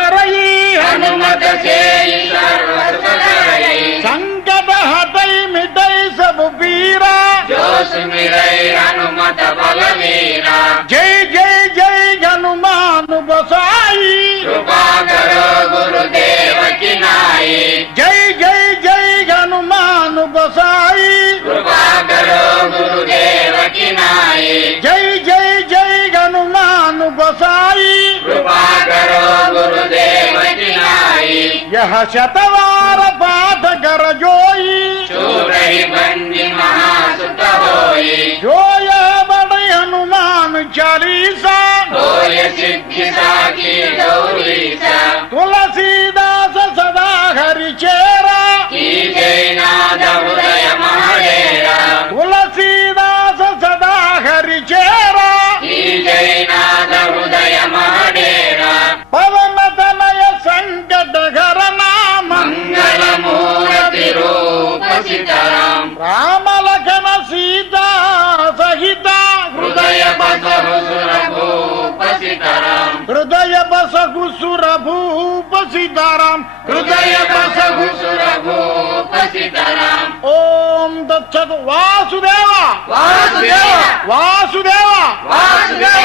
सरई हनुमत सेई सर्व सुखरई संकट हटई मिटई सब पीरा जो सुमिरै हनुमत बलवीरा जय जय जय हनुमान गोसाई कृपा करो गुरुदेव की नाई जय जय जय हनुमान गोसाई कृपा करो गुरुदेव की नाई जय जय जय हनुमान गोसाई कृपा करो गुरुदेव की नाई यह शतवार पाठ कर जोई चूरहि बंदी महासुत होई जो यह बड़े हनुमान चालीसा होय सिद्धि साखी गौरीसा तुलसीदास सदा हरि चेरा की जय नाद हृदय महाडेरा तुलसीदास सदा हरि चेरा की जय नाद हृदय महाडेरा पवन तनय संकट हरना मंगल मूर्ति रूप सीताराम राम लखन सीता सहिता हृदय बसहु सुर भूप सीताराम हृदय बसहु सुर भूप सीताराम हृदय बसहु सुर भूप सीताराम ओम दत्सत वासुदेव वासुदेव वासुदेव वासुदेव